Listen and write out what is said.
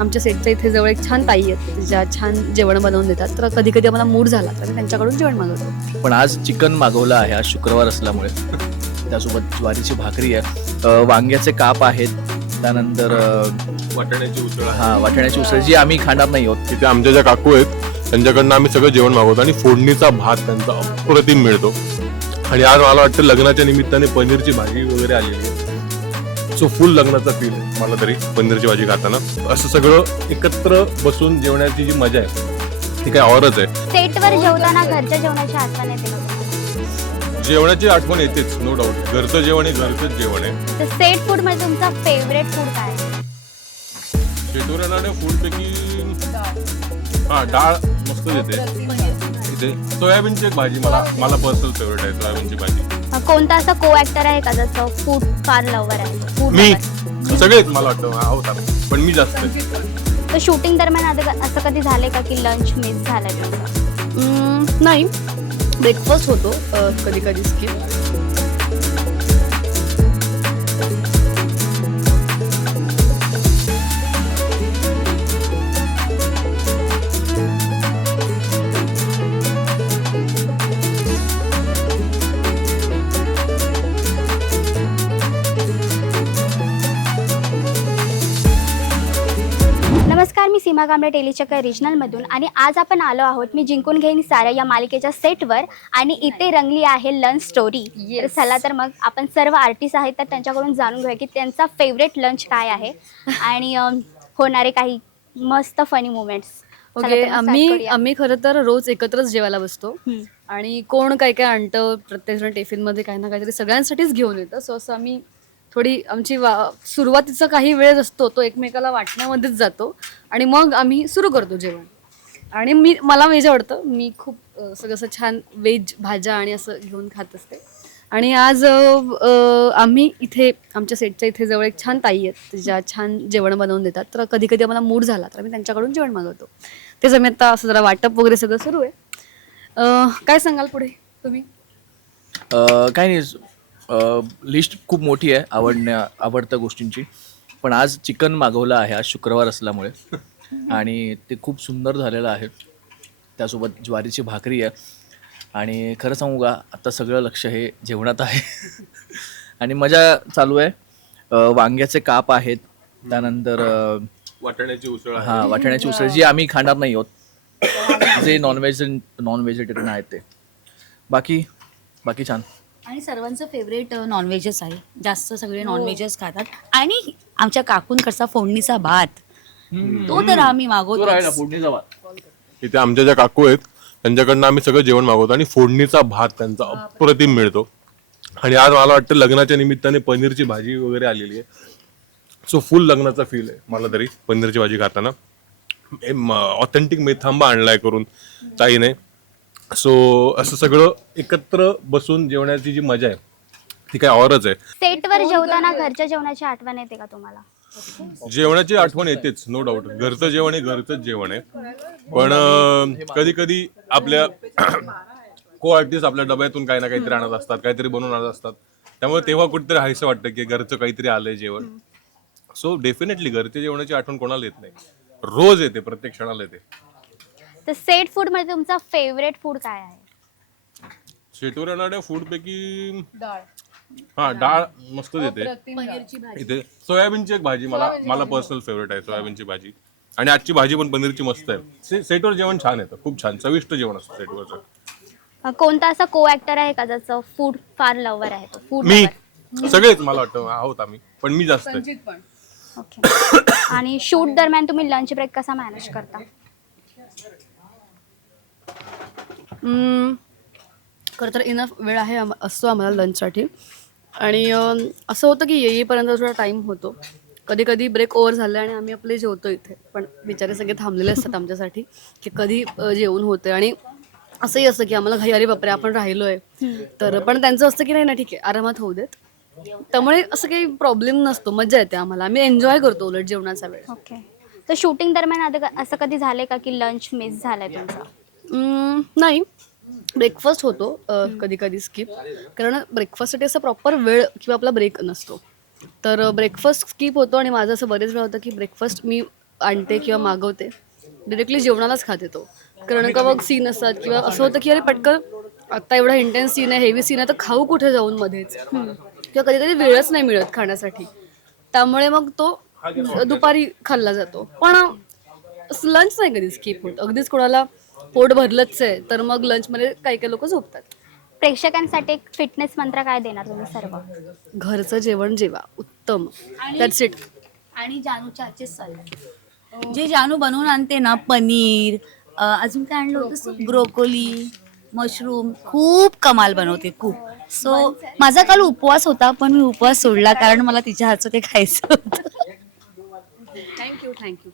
आमच्या सेटच्या इथे जवळ एक छान ताई आहेत ज्या छान जेवण बनवून देतात. तर कधी कधी आम्हाला मूड झाला तर मी त्यांच्याकडून जेवण मागवतो. पण आज चिकन मागवलं आहे, आज शुक्रवार असल्यामुळे. त्यासोबत ज्वारीची भाकरी आहे, वांग्याचे काप आहेत, त्यानंतर वाटाण्याची उसळ आहे. वाटाण्याची उसळ जी आम्ही खाणार नाही आहोत. तिथे आमच्या ज्या काकू आहेत त्यांच्याकडनं आम्ही सगळं जेवण मागवतो आणि फोडणीचा भात त्यांचा अप्रतिम मिळतो. आणि आज मला वाटतं लग्नाच्या निमित्ताने पनीरची भाजी वगैरे आलेली आहे. सो फुल लग्नाचा फील आहे मला तरी पनीरची भाजी खाताना. असं सगळं एकत्र बसून जेवण्याची जी मजा आहे ती काय औरच आहे. सेटवर जेवताना घरच्या जेवणाची आठवण येते का तुम्हाला? जेवणाची आठवण येतेच, नो डाऊट. घरचं जेवण हे घरचंच जेवण आहे. तर सेट फूड मध्ये तुमचा फेवरेट फूड काय आहे? शेटवर येणाऱ्या फूड पैकी डाळ मस्त देते. इथे सोयाबीनची एक भाजी मला पर्सनल फेवरेट आहे, सोयाबीनची भाजी. कोणता असा को ऍक्टर आहे का जसं फूड फार लवर आहे? फूड मी सगळेच मला वाटतं आहोत, पण मी जास्त आहे. तर शूटिंग दरम्यान असं कधी झालंय का की लंच मिस झालाय तुमचा? नाही, ब्रेकफास्ट होतो कधी कधी स्किप. नमस्कार, मी सीमा कांबळे टेलीचक्र रिजनलमधून आणि आज आपण आलो आहोत मी जिंकून घेईन सारा या मालिकेच्या सेटवर आणि इथे रंगली आहे लंच स्टोरी. तर चला तर मग आपण सर्व आर्टिस्ट आहेत तर त्यांच्याकडून जाणून घेऊया की त्यांचा फेवरेट लंच काय आहे आणि होणारे काही मस्त फनी मुमेंट्स. ओके, आम्ही खरं तर रोज एकत्रच जेवायला बसतो आणि कोण काय काय आणतं, प्रत्येकजण टिफिनमध्ये काही ना काहीतरी सगळ्यांसाठीच घेऊन येतं. सो असं आम्ही थोडी आमची सुरुवातीचा काही वेळ असतो तो एकमेकाला वाटण्यामध्येच जातो आणि मग आम्ही सुरू करतो जेवण. आणि मला व्हेज आवडतं, मी खूप सगळं असं छान व्हेज भाज्या आणि असं घेऊन खात असते. आणि आज आम्ही इथे आमच्या सेटच्या इथे जवळ एक छान ताई आहेत ज्या छान जेवण बनवून देतात. तर कधी कधी आम्हाला मूड झाला तर आम्ही त्यांच्याकडून जेवण मागवतो. तेच आम्ही आता असं जरा वाटप वगैरे सगळं सुरू आहे. काय सांगाल पुढे तुम्ही? काय नाही, लिस्ट खूप मोठी आहे आवडत्या गोष्टींची. पण आज चिकन मागवलं आहे, आज शुक्रवार असल्यामुळे. आणि ते खूप सुंदर झालेलं आहे. त्यासोबत ज्वारीची भाकरी आहे. आणि खरं सांगू का, आता सगळं लक्ष हे जेवणात आहे. आणि मजा चालू आहे. वांग्याचे काप आहेत, त्यानंतर वाटाण्याची उसळ आहे. वाटाण्याची उसळ जी आम्ही खाणार नाही आहोत, जे नॉन व्हेजिटेरियन आहेत ते. बाकी छान. आणि सर्वांचं फेवरेट नॉनव्हेजच आहे, जास्त सगळे नॉनव्हेजच खातात. आणि आमच्या काकूंकडचा फोडणीचा भात तो तर आम्ही मागवतो. इथे आमच्या ज्या काकू आहेत त्यांच्याकडनं आम्ही सगळं जेवण मागवतो आणि फोडणीचा भात त्यांचा अप्रतिम मिळतो. आणि आज मला वाटतं लग्नाच्या निमित्ताने पनीरची भाजी वगैरे आलेली आहे. सो फुल लग्नाचा फील आहे मला तरी पनीरची भाजी खाताना. ऑथेंटिक मेथांबा आणलाय करून ताईने. सो असं सगळं एकत्र बसून जेवण्याची जी मजा आहे ती काय औरच आहे. सेटवर जेवताना घरच्या जेवणाची आठवण येते का तुम्हाला? जेवणाची आठवण येतेच, नो डाऊट. घरचं जेवण हे घरचंच जेवण आहे. पण कधी कधी आपल्या को आर्टिस्ट आपल्या डब्यातून काही ना काहीतरी आणत असतात, काहीतरी बनवून आणत असतात. त्यामुळे तेव्हा कुठेतरी हायसं वाटतं की घरचं काहीतरी आलंय जेवण. सो डेफिनेटली घरच्या जेवणाची आठवण कोणाला येत नाही, रोज येते, प्रत्येक क्षणाला येते. तर सेट फूड मध्ये तुमचा फेवरेट फूड काय आहे? शेटवर येणाऱ्या फूड पैकी डाळ मस्त देते. इथे सोयाबीनची एक भाजी मला पर्सनल फेवरेट आहे, सोयाबीनची भाजी. आणि आजची भाजी पण पनीरची मस्त आहे. सेटवर जेवण छान येतं, खूप छान चविष्ट जेवण असतं सेटवरचं. कोणता असा को ऍक्टर आहे का जसं फूड फार लवर आहे? फूड मी सगळेच मला वाटतं आहोत आम्ही, पण मी जास्त आहे. ओके. आणि शूट दरम्यान तुम्ही लंच ब्रेक कसा मॅनेज करता? खरं तर इनफ वेळ आहे असतो आम्हाला लंचसाठी. आणि असं होतं की येईपर्यंत थोडा टाईम होतो. कधी कधी ब्रेक ओव्हर झालं आणि आम्ही आपले जेवतो इथे, पण बिचारे सगळे थांबलेले असतात आमच्यासाठी की कधी जेवण होतं. आणि असंही असतं की आम्हाला घाई, अरे बापरे आपण राहिलोय. तर पण त्यांचं असतं की नाही ना, ठीक आहे आरामात होऊ देत. त्यामुळे असं काही प्रॉब्लेम नसतो, मजा येते आम्हाला, आम्ही एन्जॉय करतो उलट जेवणाचा वेळ. ओके. तर शूटिंग दरम्यान असं कधी झालंय का की लंच मिस झालाय तुमचा? नाही, ब्रेकफास्ट होतो कधी कधी स्किप, कारण ब्रेकफास्टसाठी असं प्रॉपर वेळ किंवा आपला ब्रेक नसतो. तर ब्रेकफास्ट स्किप होतो. आणि माझं असं बरेच वेळा होतं की ब्रेकफास्ट मी आणते किंवा मागवते डिरेक्टली जेवणालाच खाते तो. कारण का मग सीन असतात किंवा असं होतं की अरे पटकन आता एवढा इंटेन्स सीन आहे, हेवी सीन आहे, तर खाऊ कुठे जाऊन मध्येच, किंवा कधी कधी वेळच नाही मिळत खाण्यासाठी, त्यामुळे मग तो दुपारी खाल्ला जातो. पण लंच नाही कधी स्किप होत. अगदीच कोणाला पोट भरलंच आहे तर मग लंचमध्ये काही काही लोक झोपतात. प्रेक्षकांसाठी एक फिटनेस मंत्र काय देणार तुम्ही सर्व? घरचं जेवण जेवा, उत्तम, दॅट्स इट. आणि जानूच्या हातचे सलाड जे जानू बनवून आणते ना, पनीर, अजून काय आणलं होतं, ब्रोकोली, मशरूम, खूप कमाल बनवते खूप. सो माझा काल उपवास होता पण मी उपवास सोडला कारण मला तिच्या हातचं ते खायचं होतं. थँक्यू.